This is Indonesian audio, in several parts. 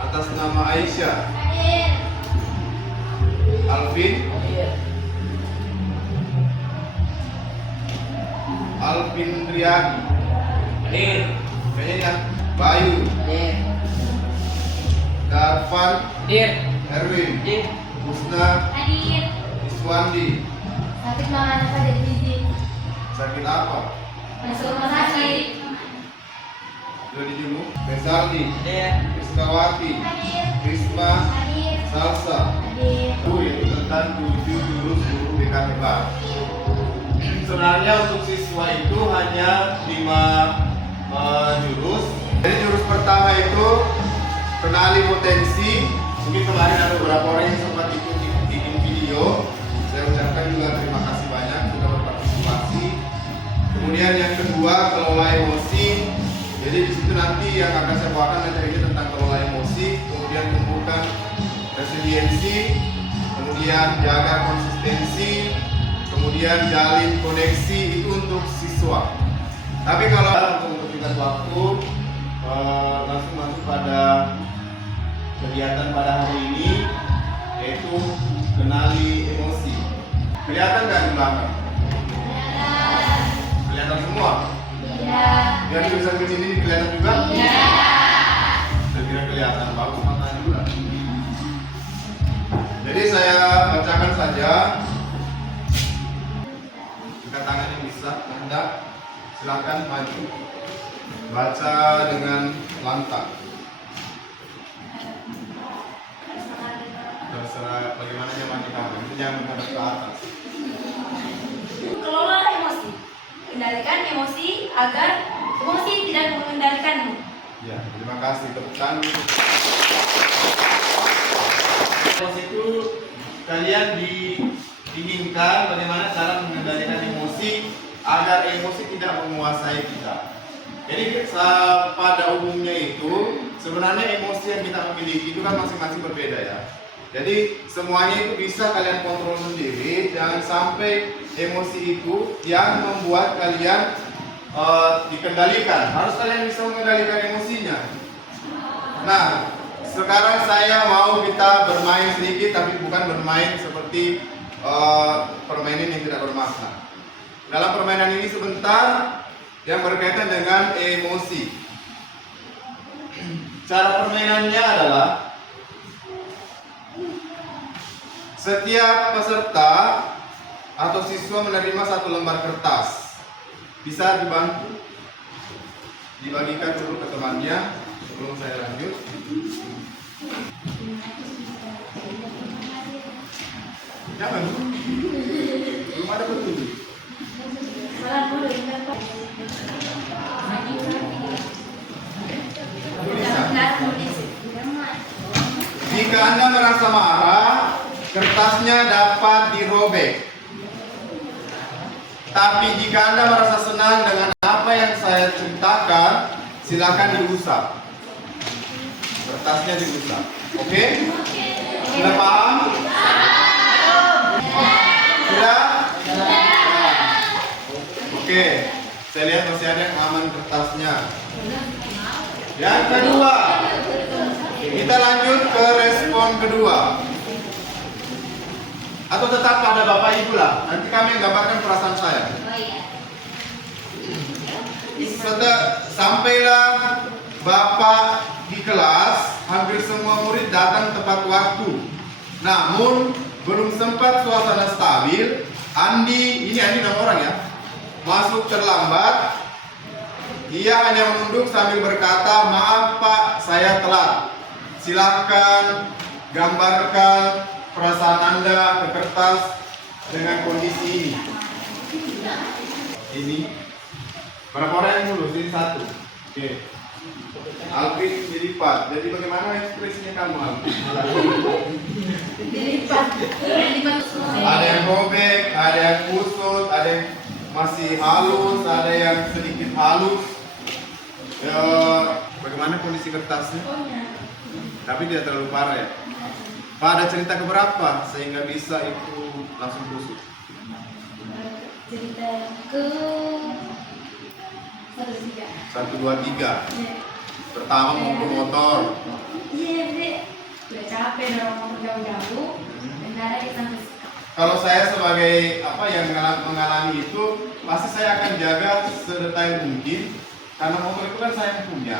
Atas nama Aisyah. Alvin. Alvin Riyadi. Kayaknya ya. Bayu. Darfan. Erwin. Husna. Iswandi. Sakit mana pada izin. Sakit apa? Masuk rumah sakit. Sudah dijenguk. Besardi. Rizkawati. Risma. Salsa. Itu tentang 7 jurus guru BKT Bar. Sebenarnya untuk siswa itu hanya 5 jurus. Jadi jurus pertama itu kenali potensi. Mungkin kemarin ada beberapa orang yang sempat ikut bikin video. Saya ucapkan juga terima kasih banyak sudah berpartisipasi. Kemudian yang kedua kelola emosi. Jadi di situ nanti yang akan saya bawakan materi tentang kelola emosi. Kemudian tumbuhkan resiliensi. Kemudian jaga konsistensi. Kemudian jalin koneksi itu untuk siswa. Tapi kalau untuk singkat waktu langsung masuk pada kegiatan pada hari ini, yaitu kenali emosi. Kelihatan nggak di belakang? Kelihatan semua? Biar tulisan ke sini kelihatan juga? Saya kira kelihatan, bagus matanya juga. Jadi saya bacakan saja. Angkat tangan yang bisa, hendak silakan maju. Baca dengan lantang. Terserah bagaimana nyaman kamu, itu jangan menghadap ke atas. Kelola emosi. Kendalikan emosi agar emosi tidak mengendalikanmu. Ya, terima kasih. Tepuk tangan. Emosi itu kalian diinginkan bagaimana cara mengendalikan emosi agar emosi tidak menguasai kita. Jadi pada umumnya itu sebenarnya emosi yang kita miliki itu kan masing-masing berbeda ya. Jadi semuanya itu bisa kalian kontrol sendiri. Jangan sampai emosi itu yang membuat kalian dikendalikan. Harus kalian bisa mengendalikan emosinya. Nah, sekarang saya mau kita bermain sedikit, tapi bukan bermain seperti permainan yang tidak bermakna. Dalam permainan ini sebentar yang berkaitan dengan emosi. Cara permainannya adalah setiap peserta atau siswa menerima 1 lembar kertas. Bisa dibantu dibagikan dulu ke temannya sebelum saya lanjut. Jangan, belum ada petunjuk. Jika Anda merasa marah, kertasnya dapat dirobek. Tapi jika Anda merasa senang dengan apa yang saya ceritakan, silakan diusap. Kertasnya diusap. Oke? Sudah paham? Sudah? Oke. Saya lihat masih ada yang aman kertasnya. Yang kedua, kita lanjut ke respon kedua. Atau tetap pada Bapak Ibu lah. Nanti kami yang gambarkan perasaan saya. Sampailah Bapak di kelas, hampir semua murid datang tepat waktu. Namun belum sempat suasana stabil, Andi nama orang ya, masuk terlambat. Ia hanya menunduk sambil berkata, "Maaf Pak, saya telat." Silakan gambarkan perasaan Anda ke kertas dengan kondisi ini. Ini berapa orang yang lulus? Ini 1. Oke. Alvin dilipat. Jadi bagaimana ekspresinya kamu, Alvin? Dilipat. Ada yang robek, ada yang kusut, ada yang masih halus, ada yang sedikit halus. Ya, bagaimana kondisi kertasnya? Tapi tidak terlalu parah ya. Pak, ada cerita keberapa sehingga bisa itu langsung kusut? Cerita ke 1, 2, 3. 1, 2, 3. Pertama mau motor. Iya, Dek. Udah capek dorong motor jauh-jauh. Bentar lagi sampai. Kalau saya sebagai apa yang mengalami itu, pasti saya akan jaga sedetail mungkin karena motor itu kan saya yang punya.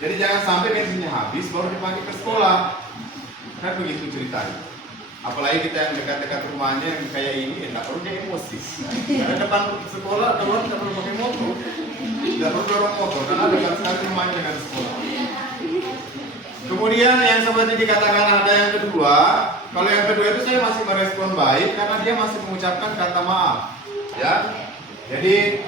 Jadi jangan sampai bensinnya habis baru dipakai ke sekolah. Kan begitu ceritanya. Apalagi kita yang dekat-dekat rumahnya yang kayak ini, tidak perlu dia emosi. Karena depan sekolah, keluar tidak perlu pakai motor. Tidak perlu dorong motor, karena dekat sekali rumahnya dengan sekolah. Kemudian yang seperti dikatakan ada yang kedua, kalau yang kedua itu saya masih merespon baik karena dia masih mengucapkan kata maaf. Ya, jadi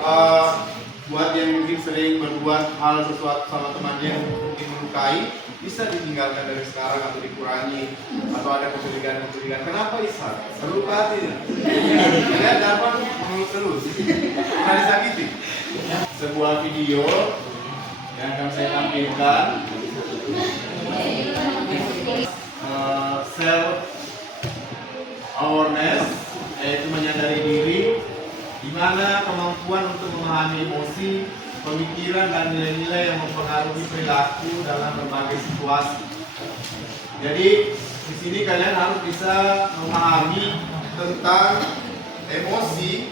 buat yang mungkin sering berbuat hal sesuatu sama temannya yang mungkin melukai, bisa ditinggalkan dari sekarang atau dikurangi atau ada kecurigaan. Kenapa Isa? Terluka hati. Dia dapat mengelus-elus, pernah disakiti. Sebuah video yang akan saya tampilkan. Self awareness, yaitu menyadari diri, di mana kemampuan untuk memahami emosi, pemikiran dan nilai-nilai yang mempengaruhi perilaku dalam berbagai situasi. Jadi di sini kalian harus bisa memahami tentang emosi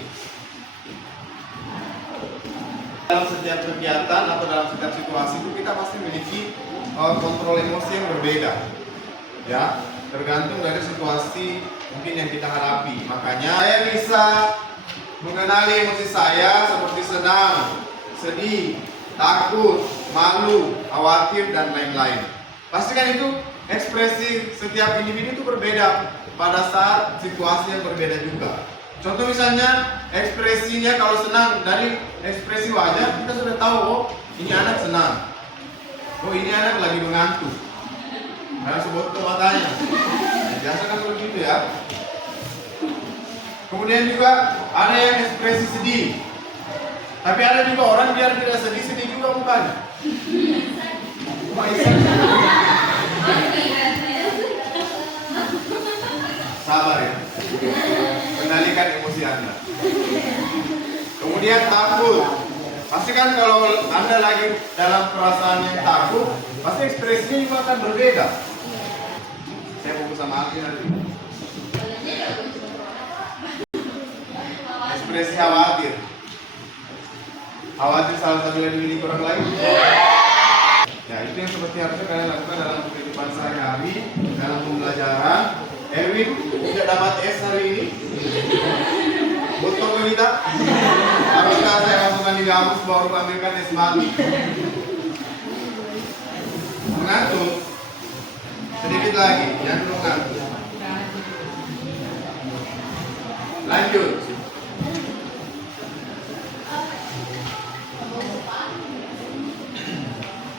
dalam setiap kegiatan atau dalam setiap situasi itu kita pasti memiliki kontrol emosi yang berbeda, ya, tergantung dari situasi mungkin yang kita hadapi. Makanya saya bisa mengenali emosi saya seperti senang, sedih, takut, malu, khawatir, dan lain-lain. Pastikan itu ekspresi setiap individu itu berbeda pada saat situasi yang berbeda juga. Contoh misalnya ekspresinya kalau senang, dari ekspresi wajah kita sudah tahu, oh ini anak senang, oh ini anak lagi mengantuk, karena sebut ke matanya. Biasa kan begitu ya. Kemudian juga ada yang ekspresi sedih, tapi ada juga orang biar tidak sedih juga mukanya. Sabar ya, kendalikan emosi Anda. Kemudian takut, pasti kan kalau Anda lagi dalam perasaan yang takut, pasti ekspresinya juga akan berbeda. Saya fokus sama Alvin nanti. Ekspresi khawatir, salah satu yang dimiliki orang lain. Ya, itu yang seperti harusnya kalian lakukan dalam kehidupan sehari-hari, dalam pembelajaran. Erwin tidak dapat S hari ini. Betul kita? Haruskah saya masukkan di kamus baru ambilkan S mati? Mengantuk. Sedikit lagi, jangan dulu mengantuk. Lanjut.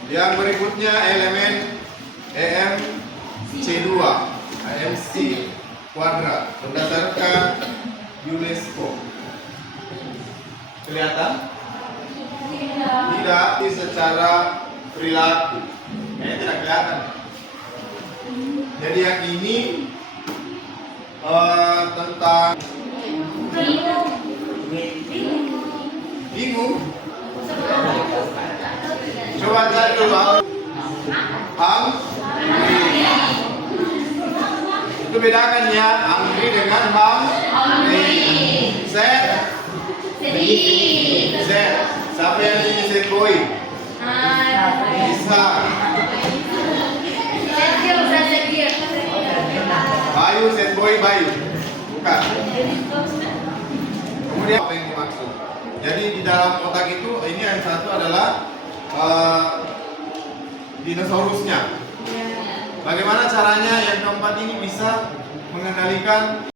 Yang berikutnya elemen EMC2, EMC kuadrat berdasarkan UNESCO. Kelihatan? Tidak secara perilaku. Tidak kelihatan. Jadi yang ini tentang bingung. Coba cari dulu. Hungry. Itu bedakan ya, hungry dengan hungry. Sad. Sedih. Sad. Siapa yang sini sad boy? Bisa. Bayu, sad boy, Bayu. Bukan. Kemudian apa yang dimaksud? Jadi di dalam otak itu ini yang satu adalah dinosaurusnya. Bagaimana caranya yang keempat ini bisa mengendalikan